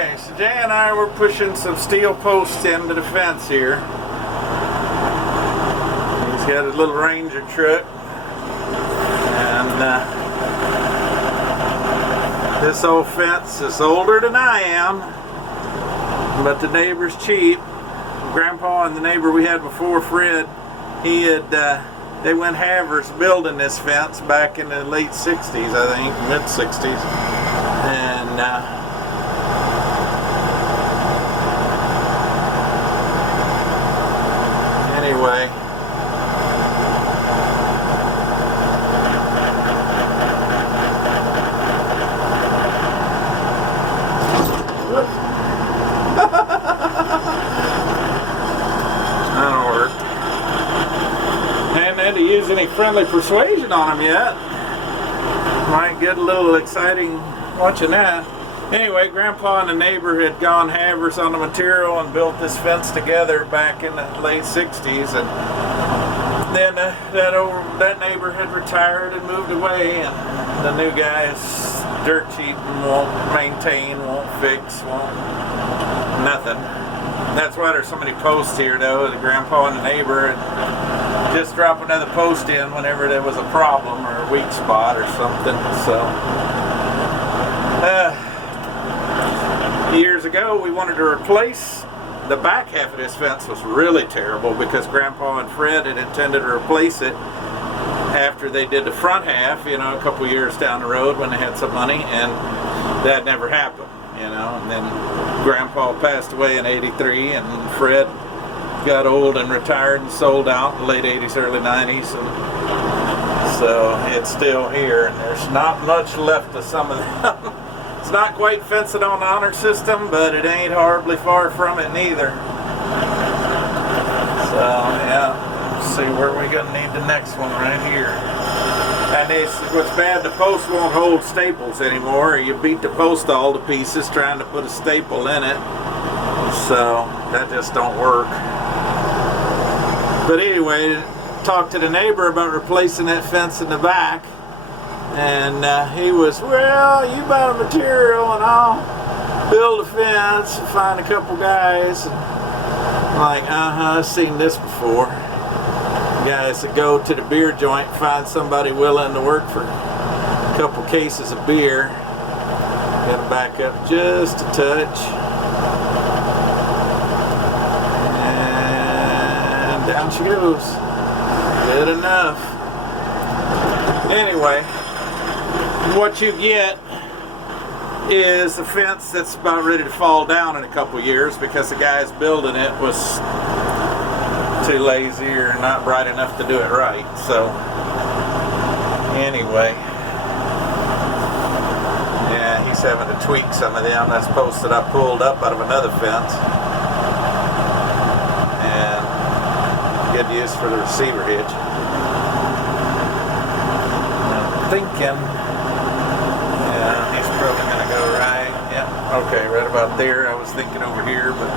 Okay, so Jay and I were pushing some steel posts into the fence here. He's got a little Ranger truck, and this old fence is older than I am, but the neighbor's cheap. Grandpa and the neighbor we had before, Fred, he had they went havers building this fence back in the late 60s, I think, mid 60s, and anyway, that'll work. Haven't had to use any friendly persuasion on them yet. Might get a little exciting watching that. Anyway, Grandpa and the neighbor had gone havers on the material and built this fence together back in the late 60s, and then that neighbor had retired and moved away, and the new guy is dirt cheap and won't maintain, won't fix, won't nothing. That's why there's so many posts here, though. The Grandpa and the neighbor had just drop another post in whenever there was a problem or a weak spot or something. So years ago, we wanted to replace the back half of this fence. Was really terrible because Grandpa and Fred had intended to replace it after they did the front half, you know, a couple years down the road when they had some money, and that never happened, you know. And then Grandpa passed away in '83, and Fred got old and retired and sold out in the late 80s, early 90s, and so it's still here, and there's not much left of some of them. It's not quite fencing on the honor system, but it ain't horribly far from it neither. So yeah, let's see where we're gonna need the next one right here. And what's bad, the post won't hold staples anymore. You beat the post all to pieces trying to put a staple in it, so that just don't work. But anyway, talked to the neighbor about replacing that fence in the back. And he was, well, you buy the material and I'll build a fence and find a couple guys. And I'm like, I've seen this before. Guys that go to the beer joint and find somebody willing to work for a couple cases of beer. Gotta back up just a touch. And down she goes. Good enough. Anyway, what you get is a fence that's about ready to fall down in a couple years because the guys building it was too lazy or not bright enough to do it right. So anyway, yeah, he's having to tweak some of them. That's posts that I pulled up out of another fence and good use for the receiver hitch. I'm thinking, he's probably going to go right. Yeah, okay, right about there. I was thinking over here, but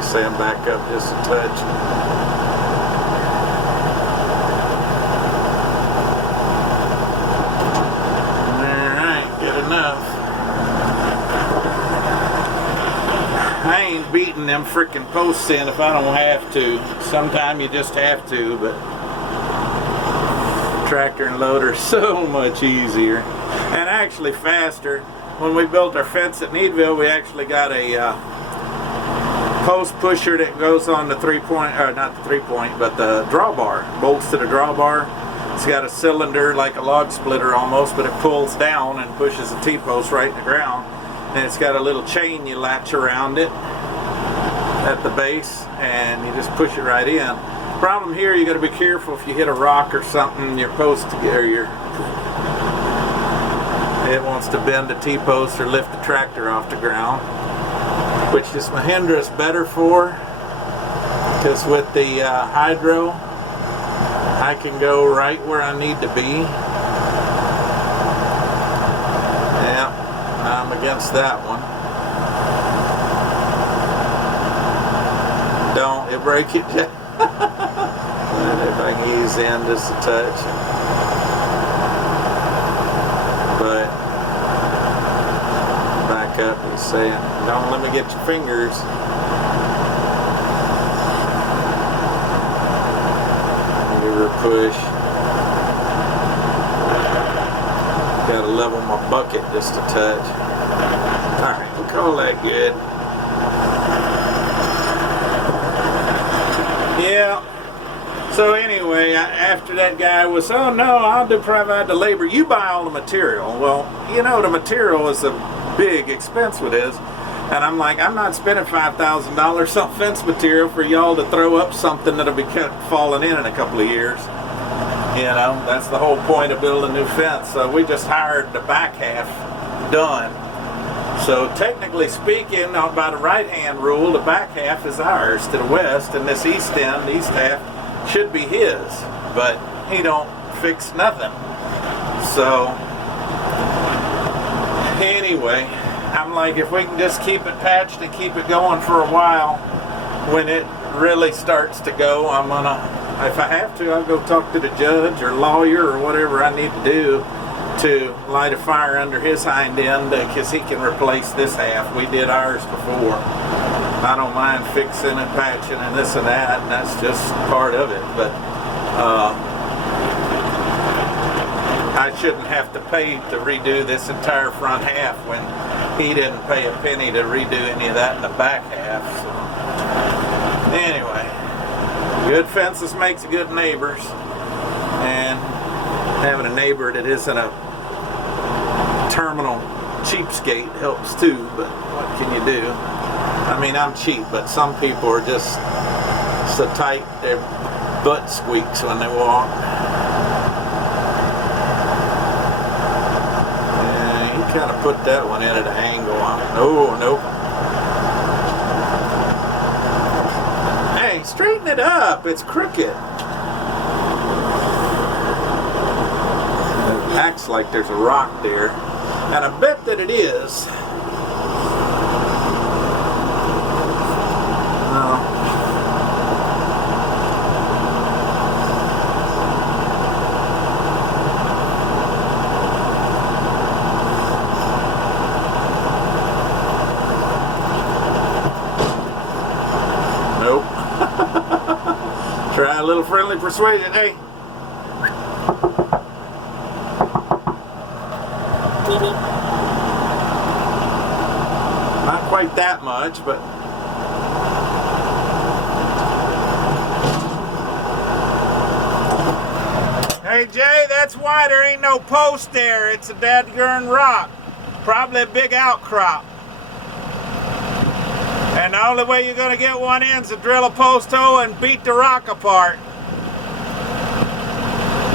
say I'm back up just a touch. Alright, good enough. I ain't beating them frickin' posts in if I don't have to. Sometimes you just have to, but tractor and loader so much easier. And actually faster. When we built our fence at Needville, we actually got a post pusher that goes on the three-point, or not the three-point, but the drawbar, bolts to the drawbar. It's got a cylinder like a log splitter almost, but it pulls down and pushes the T-post right in the ground. And it's got a little chain you latch around it at the base, and you just push it right in. Problem here, you got to be careful if you hit a rock or something. Your post or it wants to bend the T-post or lift the tractor off the ground, which this Mahindra is better for, because with the hydro, I can go right where I need to be. Yeah, I'm against that one. Don't it break it? If I can ease in just a touch. But back up, he's saying, don't let me get your fingers. Give her a push. Gotta level my bucket just a touch. Alright, we'll call that good. Yeah. So anyway, after that guy was, oh no, I'll provide the labor. You buy all the material. Well, you know, the material is a big expense with this. And I'm like, I'm not spending $5,000 on fence material for y'all to throw up something that'll be falling in a couple of years. You know, that's the whole point of building a new fence. So we just hired the back half done. So technically speaking, by the right-hand rule, the back half is ours to the west, and this east end, east half, should be his. But he don't fix nothing. So anyway, I'm like, if we can just keep it patched and keep it going for a while, when it really starts to go, I'm gonna, if I have to, I'll go talk to the judge or lawyer or whatever I need to do to light a fire under his hind end, because he can replace this half. We did ours before. I don't mind fixing and patching and this and that, and that's just part of it. But I shouldn't have to pay to redo this entire front half when he didn't pay a penny to redo any of that in the back half. So anyway, good fences makes good neighbors, and having a neighbor that isn't a terminal cheapskate helps too. But what can you do? I mean, I'm cheap, but some people are just so tight their butt squeaks when they walk. Yeah, you kind of put that one in at an angle. Oh, nope. Hey, straighten it up. It's crooked. It acts like there's a rock there, and I bet that it is. Try a little friendly persuasion. Hey. Not quite that much, but hey Jay, that's why there ain't no post there. It's a dadgurn rock. Probably a big outcrop. And the only way you're going to get one in is to drill a post hole and beat the rock apart.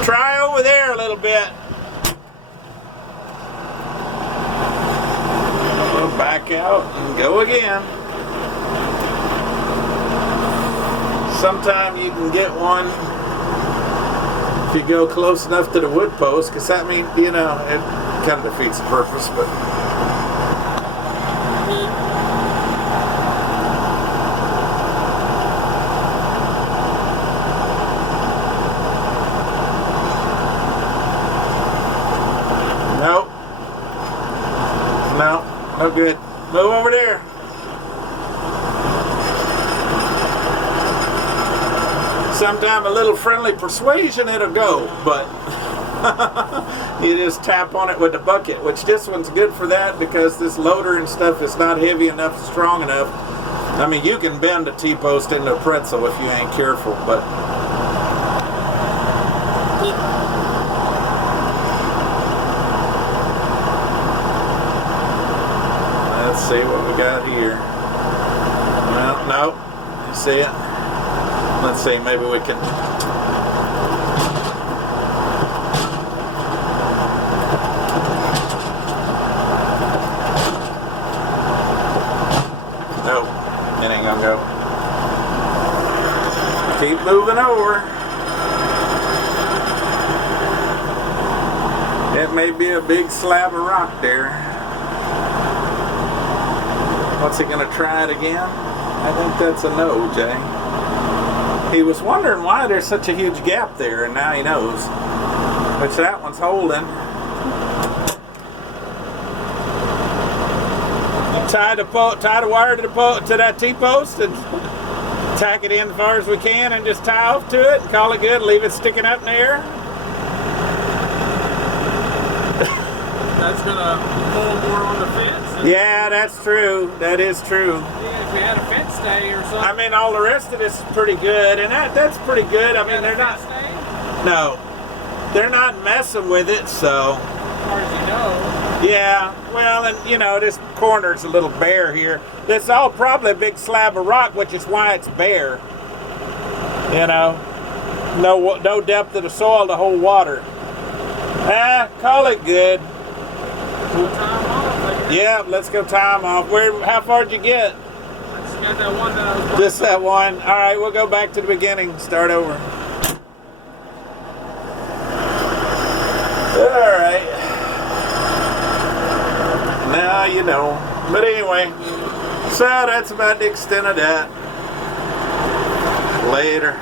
Try over there a little bit. We'll back out and go again. Sometime you can get one if you go close enough to the wood post, because that means, you know, it kind of defeats the purpose, but no good. Move over there. Sometime a little friendly persuasion it'll go, but you just tap on it with the bucket, which this one's good for that because this loader and stuff is not heavy enough, strong enough. I mean, you can bend a T-post into a pretzel if you ain't careful, but let's see what we got here. Well, no. You see it? Let's see, maybe we can. Nope, it ain't gonna go. Keep moving over. It may be a big slab of rock there. What's he gonna try it again? I think that's a no, Jay. He was wondering why there's such a huge gap there, and now he knows. Which that one's holding. You tie the wire to that T-post and tack it in as far as we can and just tie off to it and call it good, leave it sticking up in the air. That's gonna pull more on the fence. Yeah, that's true. That is true. Yeah, if we had a fence day or something. I mean, all the rest of this is pretty good, and that's pretty good. I mean, they're not. No, they're not messing with it, so. As far as you know. Yeah, well, and you know, this corner's a little bare here. This all probably a big slab of rock, which is why it's bare. You know, no depth of the soil to hold water. Call it good. Time off, Yeah, let's go time off. How far did you get? I just got that one that I was Just that one. All right, we'll go back to the beginning. Start over. All right. Now you know. But anyway, so that's about the extent of that. Later.